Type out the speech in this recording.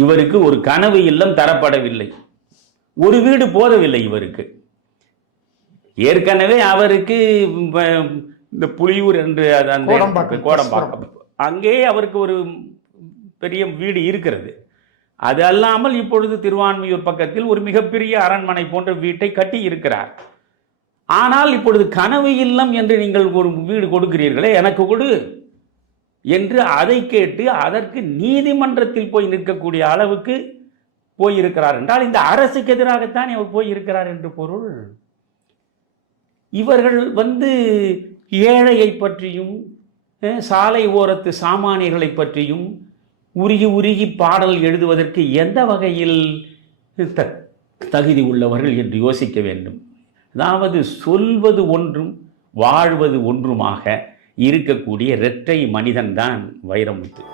இவருக்கு ஒரு கனவு இல்லம் தரப்படவில்லை. ஒரு வீடு போதவில்லை இவருக்கு. ஏற்கனவே அவருக்கு இந்த புலியூர் என்று அந்த கோடம்பாக்கம். கோடம்பாக்கம். அங்கே அவருக்கு ஒரு பெரிய வீடு இருக்கிறது. அது அல்லாமல் இப்பொழுது திருவான்மியூர் பக்கத்தில் ஒரு மிகப்பெரிய அரண்மனை போன்ற வீட்டை கட்டி இருக்கிறார். ஆனால் இப்பொழுது கனவு இல்லம் என்று நீங்கள் ஒரு வீடு கொடுக்கிறீர்களே எனக்கு கொடு. என்று அதை கேட்டு அதற்கு நீதிமன்றத்தில் போய் நிற்கக்கூடிய அளவுக்கு போயிருக்கிறார் என்றால் இந்த அரசுக்கு எதிராகத்தான் இவர் போயிருக்கிறார் என்று பொருள். இவர்கள் வந்து ஏழையை பற்றியும் சாலை ஓரத்து சாமானியர்களை பற்றியும் உருகி உருகி பாடல் எழுதுவதற்கு எந்த வகையில் த- தகுதி உள்ளவர்கள் என்று யோசிக்க வேண்டும். அதாவது சொல்வது ஒன்றும் வாழ்வது ஒன்றுமாக இருக்கக்கூடிய இரட்டை மனிதன்தான் வைரமுத்து.